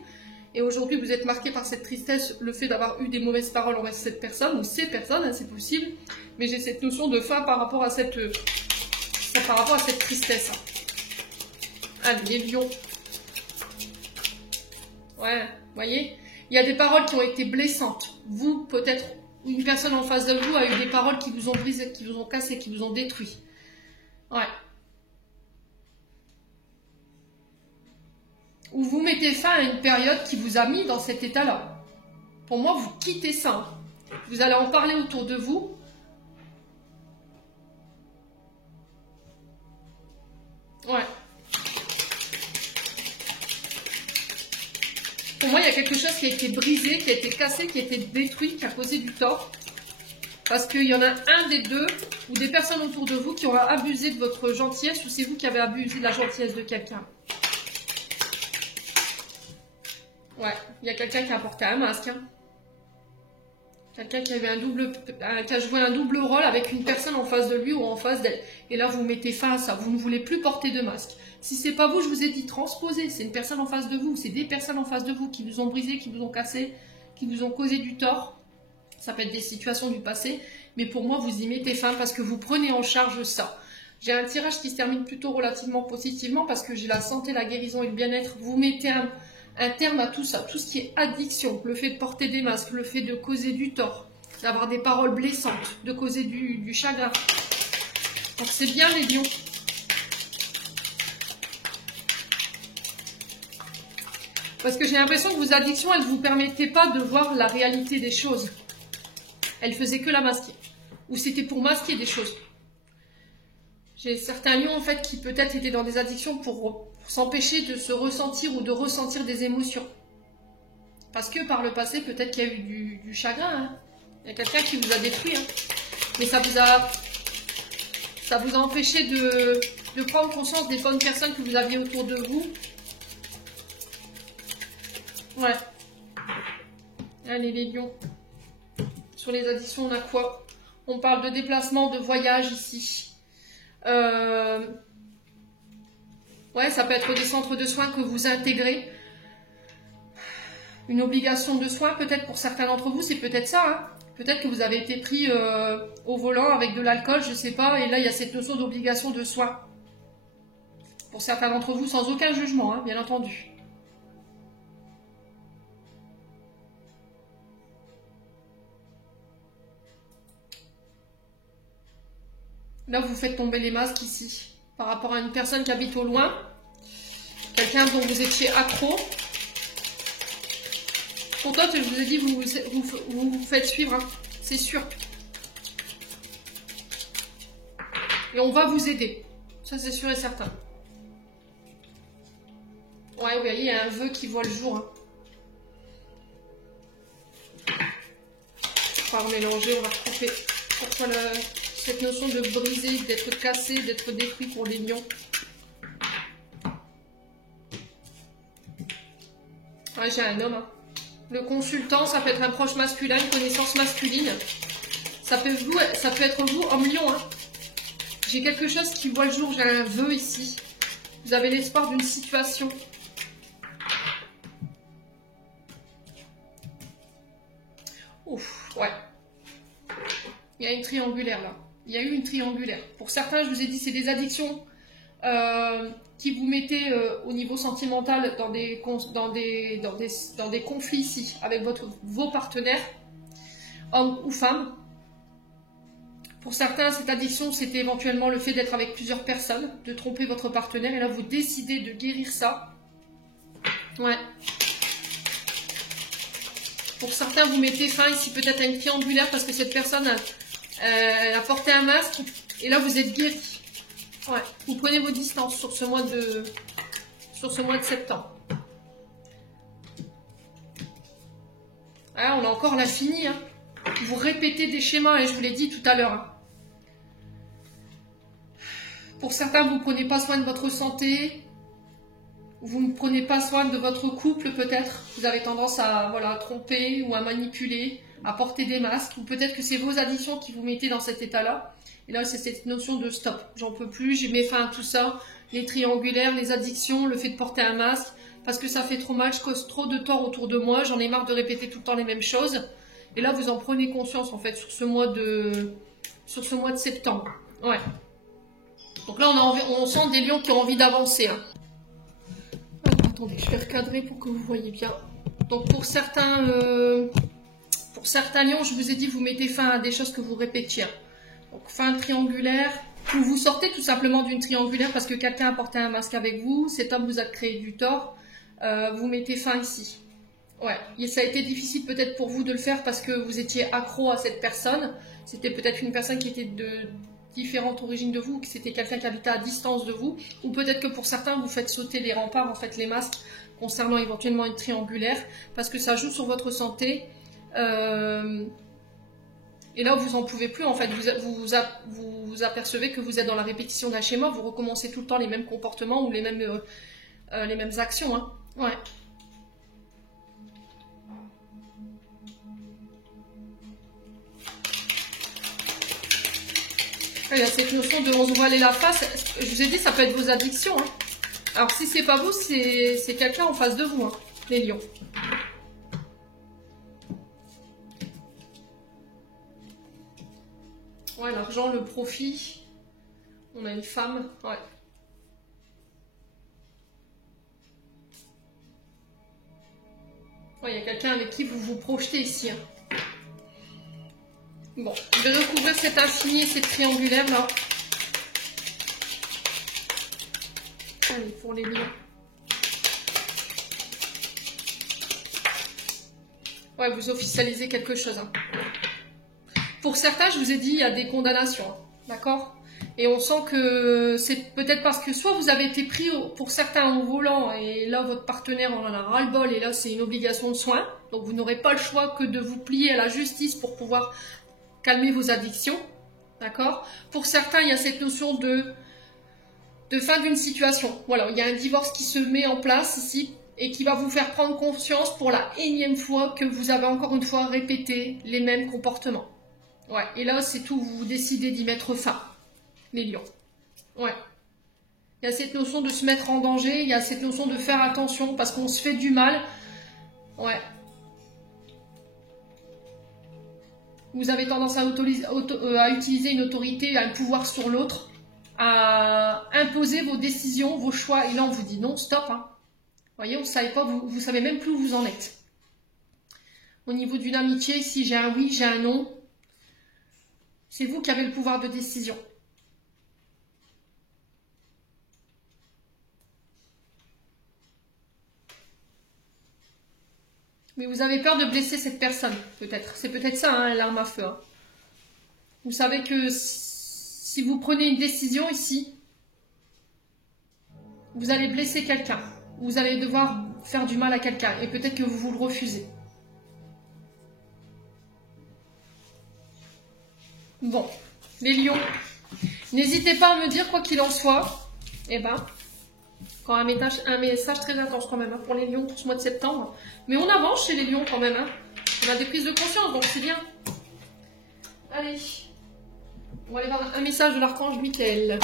Et aujourd'hui, vous êtes marqué par cette tristesse, le fait d'avoir eu des mauvaises paroles envers cette personne, ou ces personnes, hein, c'est possible. Mais j'ai cette notion de faim par rapport à cette tristesse. Allez, les lions. Ouais, vous voyez, il y a des paroles qui ont été blessantes. Vous, peut-être, une personne en face de vous a eu des paroles qui vous ont brisé, qui vous ont cassé, qui vous ont détruit. Ouais. Ou vous mettez fin à une période qui vous a mis dans cet état-là. Pour moi, vous quittez ça. Vous allez en parler autour de vous. a quelque chose qui a été brisé, qui a été cassé, qui a été détruit, qui a causé du tort. Parce qu'il y en a un des deux, ou des personnes autour de vous qui aura abusé de votre gentillesse, ou c'est vous qui avez abusé de la gentillesse de quelqu'un. Ouais, il y a quelqu'un qui a porté un masque. Hein. Quelqu'un qui a joué un double rôle avec une personne en face de lui ou en face d'elle. Et là, vous mettez fin à ça. Vous ne voulez plus porter de masque. Si c'est pas vous, je vous ai dit transposer. C'est une personne en face de vous. C'est des personnes en face de vous qui vous ont brisé, qui vous ont cassé, qui vous ont causé du tort. Ça peut être des situations du passé. Mais pour moi, vous y mettez fin parce que vous prenez en charge ça. J'ai un tirage qui se termine plutôt relativement positivement parce que j'ai la santé, la guérison et le bien-être. Vous mettez un terme à tout ça, tout ce qui est addiction, le fait de porter des masques, le fait de causer du tort, d'avoir des paroles blessantes, de causer du chagrin. Donc c'est bien les lions. Parce que j'ai l'impression que vos addictions, elles ne vous permettaient pas de voir la réalité des choses. Elles faisaient que la masquer. Ou c'était pour masquer des choses. J'ai certains lions en fait qui peut-être étaient dans des addictions pour s'empêcher de se ressentir ou de ressentir des émotions. Parce que par le passé, peut-être qu'il y a eu du chagrin. Hein. Il y a quelqu'un qui vous a détruit. Hein. Mais ça vous a empêché de prendre conscience des bonnes personnes que vous aviez autour de vous. Ouais. Allez les lions. Sur les addictions, on a quoi? On parle de déplacement, de voyage ici. Ouais, ça peut être des centres de soins que vous intégrez. Une obligation de soins, peut-être pour certains d'entre vous, c'est peut-être ça. Hein. Peut-être que vous avez été pris au volant avec de l'alcool, je sais pas, et là il y a cette notion d'obligation de soins. Pour certains d'entre vous, sans aucun jugement, hein, bien entendu. Là, vous faites tomber les masques ici, par rapport à une personne qui habite au loin, quelqu'un dont vous étiez accro. Pour toi, je vous ai dit, vous vous faites suivre, hein, c'est sûr. Et on va vous aider, ça c'est sûr et certain. Ouais, vous voyez, il y a un vœu qui voit le jour. Hein. On va remélanger, on va recouper. Pourquoi cette notion de briser, d'être cassé, d'être détruit pour les lions. Ouais, j'ai un homme. Hein. Le consultant, ça peut être un proche masculin, une connaissance masculine. Ça peut être vous, homme lion. Hein. J'ai quelque chose qui voit le jour, j'ai un vœu ici. Vous avez l'espoir d'une situation. Ouf, ouais. Il y a une triangulaire là. Il y a eu une triangulaire. Pour certains, je vous ai dit, c'est des addictions qui vous mettez au niveau sentimental dans des conflits ici avec vos partenaires, hommes ou femmes. Pour certains, cette addiction, c'était éventuellement le fait d'être avec plusieurs personnes, de tromper votre partenaire. Et là, vous décidez de guérir ça. Ouais. Pour certains, vous mettez fin ici peut-être à une triangulaire parce que cette personne a porté un masque. Et là, vous êtes guéri. Ouais. Vous prenez vos distances sur ce mois de septembre. Ah, on a encore l'infini. Hein. Vous répétez des schémas, et je vous l'ai dit tout à l'heure. Hein. Pour certains, vous ne prenez pas soin de votre santé. Vous ne prenez pas soin de votre couple, peut-être. Vous avez tendance à tromper ou à manipuler, à porter des masques. Ou peut-être que c'est vos addictions qui vous mettez dans cet état-là. Et là, c'est cette notion de stop. J'en peux plus, j'ai mis fin à tout ça. Les triangulaires, les addictions, le fait de porter un masque. Parce que ça fait trop mal, je cause trop de tort autour de moi. J'en ai marre de répéter tout le temps les mêmes choses. Et là, vous en prenez conscience, en fait, sur ce mois de septembre. Ouais. Donc là, on sent des lions qui ont envie d'avancer. Hein. Attendez, je vais recadrer pour que vous voyez bien. Donc pour certains lions, je vous ai dit, vous mettez fin à des choses que vous répétiez. Donc fin triangulaire, ou vous sortez tout simplement d'une triangulaire parce que quelqu'un a porté un masque avec vous, cet homme vous a créé du tort, vous mettez fin ici. Ouais, et ça a été difficile peut-être pour vous de le faire parce que vous étiez accro à cette personne. C'était peut-être une personne qui était de différentes origines de vous, que c'était quelqu'un qui habitait à distance de vous, ou peut-être que pour certains vous faites sauter les remparts, en fait les masques concernant éventuellement une triangulaire, parce que ça joue sur votre santé. Et là, vous n'en pouvez plus, en fait, vous apercevez que vous êtes dans la répétition d'un schéma, vous recommencez tout le temps les mêmes comportements ou les mêmes actions. Hein. Ouais. Il y a cette notion de on se voiler la face. Je vous ai dit, ça peut être vos addictions. Hein. Alors, si c'est pas vous, c'est quelqu'un en face de vous, hein, les lions. Ouais, l'argent, le profit. On a une femme. Ouais. Ouais, il y a quelqu'un avec qui vous vous projetez ici. Hein. Bon, je vais recouvrir cet infini et cette triangulaire là. Allez, pour les lions. Ouais, vous officialisez quelque chose. Hein. Pour certains, je vous ai dit, il y a des condamnations. Hein, d'accord? Et on sent que c'est peut-être parce que soit vous avez été pris pour certains au volant et là votre partenaire en a ras-le-bol et là c'est une obligation de soin. Donc vous n'aurez pas le choix que de vous plier à la justice pour pouvoir calmer vos addictions. D'accord? Pour certains, il y a cette notion de fin d'une situation. Voilà, il y a un divorce qui se met en place ici et qui va vous faire prendre conscience pour la énième fois que vous avez encore une fois répété les mêmes comportements. Ouais, et là c'est tout, vous décidez d'y mettre fin. Les lions. Ouais. Il y a cette notion de se mettre en danger, il y a cette notion de faire attention parce qu'on se fait du mal. Ouais. Vous avez tendance à utiliser une autorité, un pouvoir sur l'autre, à imposer vos décisions, vos choix. Et là, on vous dit non, stop. Hein. Vous voyez, vous savez pas, vous savez même plus où vous en êtes. Au niveau d'une amitié, ici, j'ai un oui, j'ai un non. C'est vous qui avez le pouvoir de décision. Mais vous avez peur de blesser cette personne, peut-être. C'est peut-être ça, hein, l'arme à feu. Hein. Vous savez que si vous prenez une décision ici, vous allez blesser quelqu'un. Vous allez devoir faire du mal à quelqu'un. Et peut-être que vous le refusez. Bon, les lions. N'hésitez pas à me dire, quoi qu'il en soit, eh ben, quand un message très intense quand même, hein, pour les lions pour ce mois de septembre. Mais on avance chez les lions quand même. Hein. On a des prises de conscience, donc c'est bien. Allez, on va aller voir un message de l'archange Michael.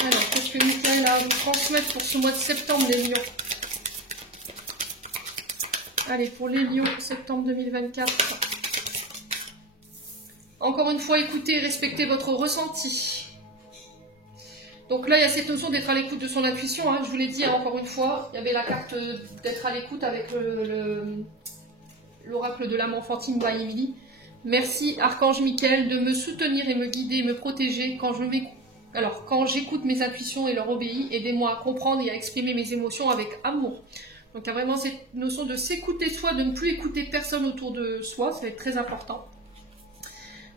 Alors, qu'est-ce que Michael a à vous transmettre pour ce mois de septembre, les lions? Allez, pour les lions, septembre 2024. Encore une fois, écoutez et respectez votre ressenti. Donc là, il y a cette notion d'être à l'écoute de son intuition. Hein. Je vous l'ai dit, hein, encore une fois, il y avait la carte d'être à l'écoute avec l'oracle de l'âme enfantine by Emily. Merci, Archange Michael, de me soutenir et me guider, me protéger quand j'écoute mes intuitions et leur obéis. Aidez-moi à comprendre et à exprimer mes émotions avec amour. Donc il y a vraiment cette notion de s'écouter soi, de ne plus écouter personne autour de soi. Ça va être très important.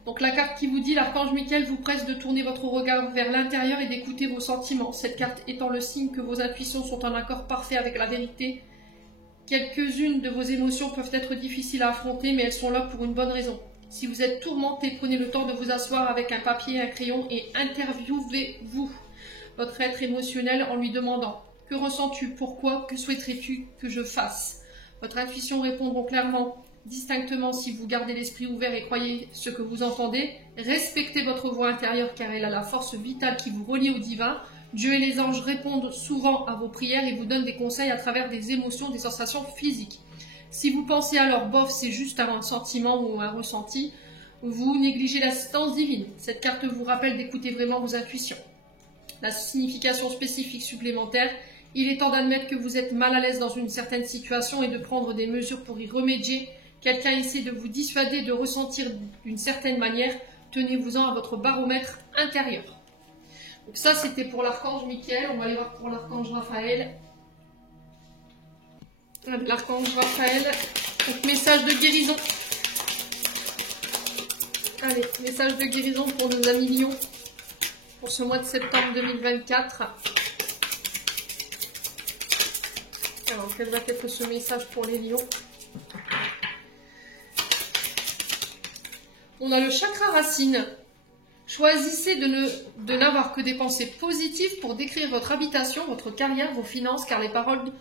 Donc la carte qui vous dit, l'archange Michael vous presse de tourner votre regard vers l'intérieur et d'écouter vos sentiments. Cette carte étant le signe que vos intuitions sont en accord parfait avec la vérité. Quelques-unes de vos émotions peuvent être difficiles à affronter, mais elles sont là pour une bonne raison. Si vous êtes tourmenté, prenez le temps de vous asseoir avec un papier et un crayon et interviewez-vous votre être émotionnel en lui demandant « Que ressens-tu? Pourquoi? Que souhaiterais-tu que je fasse ?» Votre intuition répondra clairement, distinctement si vous gardez l'esprit ouvert et croyez ce que vous entendez. Respectez votre voix intérieure car elle a la force vitale qui vous relie au divin. Dieu et les anges répondent souvent à vos prières et vous donnent des conseils à travers des émotions, des sensations physiques. Si vous pensez alors, bof, c'est juste un sentiment ou un ressenti, vous négligez l'assistance divine. Cette carte vous rappelle d'écouter vraiment vos intuitions. La signification spécifique supplémentaire, il est temps d'admettre que vous êtes mal à l'aise dans une certaine situation et de prendre des mesures pour y remédier. Quelqu'un essaie de vous dissuader de ressentir d'une certaine manière. Tenez-vous-en à votre baromètre intérieur. Donc ça, c'était pour l'archange Michael. On va aller voir pour l'archange Raphaël. L'archange Raphaël. Donc, message de guérison. Allez, message de guérison pour nos amis lions pour ce mois de septembre 2024. Alors, quel va être ce message pour les lions? On a le chakra racine. Choisissez de n'avoir que des pensées positives pour décrire votre habitation, votre carrière, vos finances, car les paroles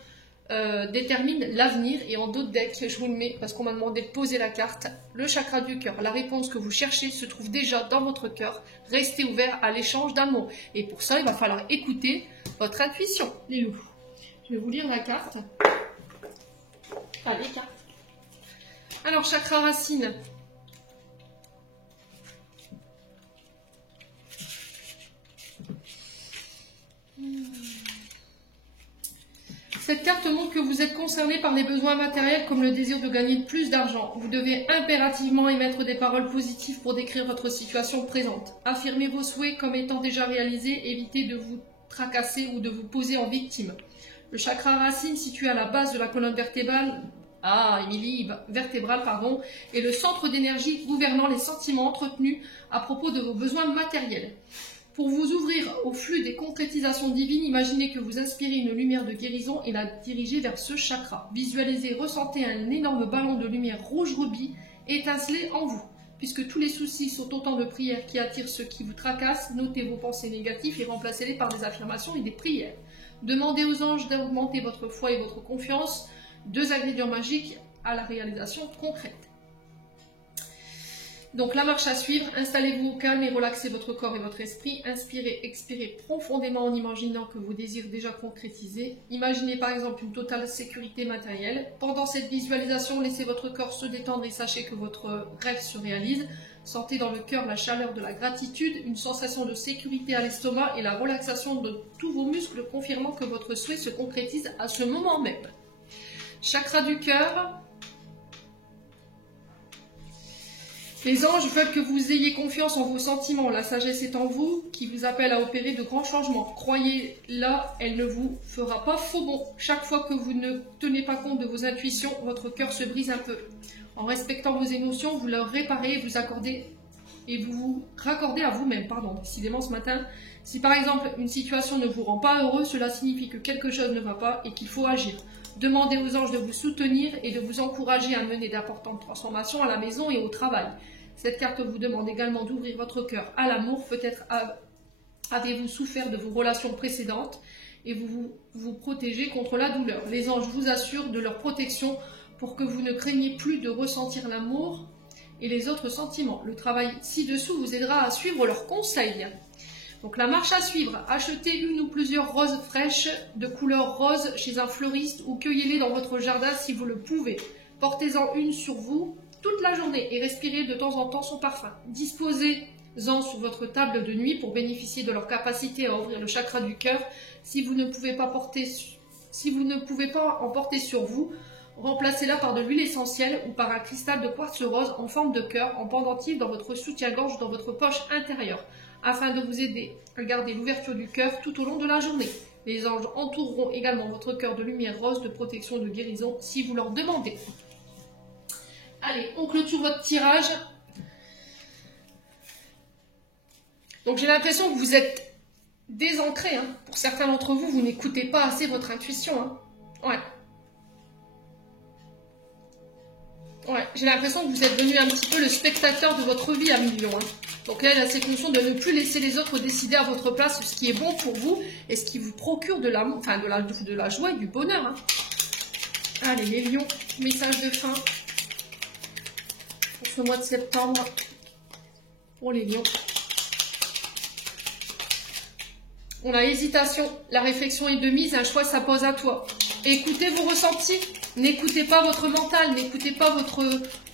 déterminent l'avenir. Et en d'autres decks, je vous le mets parce qu'on m'a demandé de poser la carte. Le chakra du cœur, la réponse que vous cherchez se trouve déjà dans votre cœur. Restez ouvert à l'échange d'amour. Et pour ça, il va falloir écouter votre intuition, les loups. Je vais vous lire la carte. Allez, carte. Alors, chakra racine. Cette carte montre que vous êtes concerné par des besoins matériels comme le désir de gagner plus d'argent. Vous devez impérativement émettre des paroles positives pour décrire votre situation présente. Affirmez vos souhaits comme étant déjà réalisés, évitez de vous tracasser ou de vous poser en victime. Le chakra racine, situé à la base de la colonne vertébrale, est le centre d'énergie gouvernant les sentiments entretenus à propos de vos besoins matériels. Pour vous ouvrir au flux des concrétisations divines, imaginez que vous inspirez une lumière de guérison et la dirigez vers ce chakra. Visualisez, ressentez un énorme ballon de lumière rouge rubis étinceler en vous. Puisque tous les soucis sont autant de prières qui attirent ceux qui vous tracassent, notez vos pensées négatives et remplacez-les par des affirmations et des prières. Demandez aux anges d'augmenter votre foi et votre confiance, 2 ingrédients magiques à la réalisation concrète. Donc la marche à suivre, installez-vous au calme et relaxez votre corps et votre esprit. Inspirez, expirez profondément en imaginant que vos désirs déjà concrétisés. Imaginez par exemple une totale sécurité matérielle. Pendant cette visualisation, laissez votre corps se détendre et sachez que votre rêve se réalise. Sentez dans le cœur la chaleur de la gratitude, une sensation de sécurité à l'estomac et la relaxation de tous vos muscles confirmant que votre souhait se concrétise à ce moment même. Chakra du cœur. Les anges veulent que vous ayez confiance en vos sentiments. La sagesse est en vous qui vous appelle à opérer de grands changements. Croyez-la, elle ne vous fera pas faux bond. Chaque fois que vous ne tenez pas compte de vos intuitions, votre cœur se brise un peu. En respectant vos émotions, vous leur réparez vous accordez et vous vous raccordez à vous-même. Décidément ce matin, si par exemple une situation ne vous rend pas heureux, cela signifie que quelque chose ne va pas et qu'il faut agir. Demandez aux anges de vous soutenir et de vous encourager à mener d'importantes transformations à la maison et au travail. Cette carte vous demande également d'ouvrir votre cœur à l'amour. Peut-être avez-vous souffert de vos relations précédentes et vous protégez contre la douleur. Les anges vous assurent de leur protection pour que vous ne craignez plus de ressentir l'amour et les autres sentiments. Le travail ci-dessous vous aidera à suivre leurs conseils. Donc la marche à suivre, achetez une ou plusieurs roses fraîches de couleur rose chez un fleuriste ou cueillez-les dans votre jardin si vous le pouvez. Portez-en une sur vous toute la journée et respirez de temps en temps son parfum. Disposez-en sur votre table de nuit pour bénéficier de leur capacité à ouvrir le chakra du cœur. Si vous ne pouvez pas en porter sur vous, remplacez-la par de l'huile essentielle ou par un cristal de quartz rose en forme de cœur en pendentif dans votre soutien-gorge dans votre poche intérieure, afin de vous aider à garder l'ouverture du cœur tout au long de la journée. Les anges entoureront également votre cœur de lumière rose, de protection, de guérison, si vous leur demandez. Allez, on clôture votre tirage. Donc j'ai l'impression que vous êtes désancrés. Pour certains d'entre vous, vous n'écoutez pas assez votre intuition. Ouais, j'ai l'impression que vous êtes devenu un petit peu le spectateur de votre vie à millions. Donc là, il a cette notion de ne plus laisser les autres décider à votre place ce qui est bon pour vous et ce qui vous procure de l'amour, enfin de la joie et du bonheur. Allez, les lions, message de fin pour ce mois de septembre pour les lions. On a hésitation, la réflexion est de mise, un choix s'impose à toi. Écoutez vos ressentis, n'écoutez pas votre mental, n'écoutez pas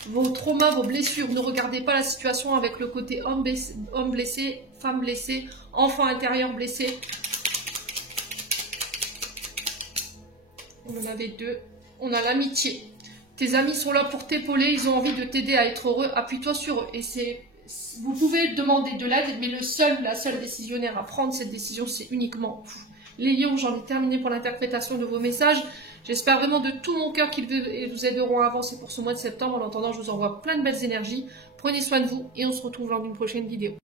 vos traumas, vos blessures. Ne regardez pas la situation avec le côté homme blessé, femme blessée, enfant intérieur blessé. On en avait 2. On a l'amitié. Tes amis sont là pour t'épauler, ils ont envie de t'aider à être heureux. Appuie-toi sur eux. Et vous pouvez demander de l'aide, mais la seule décisionnaire à prendre cette décision, c'est uniquement vous. Les lions, j'en ai terminé pour l'interprétation de vos messages. J'espère vraiment de tout mon cœur qu'ils vous aideront à avancer pour ce mois de septembre. En attendant, je vous envoie plein de belles énergies. Prenez soin de vous et on se retrouve lors d'une prochaine vidéo.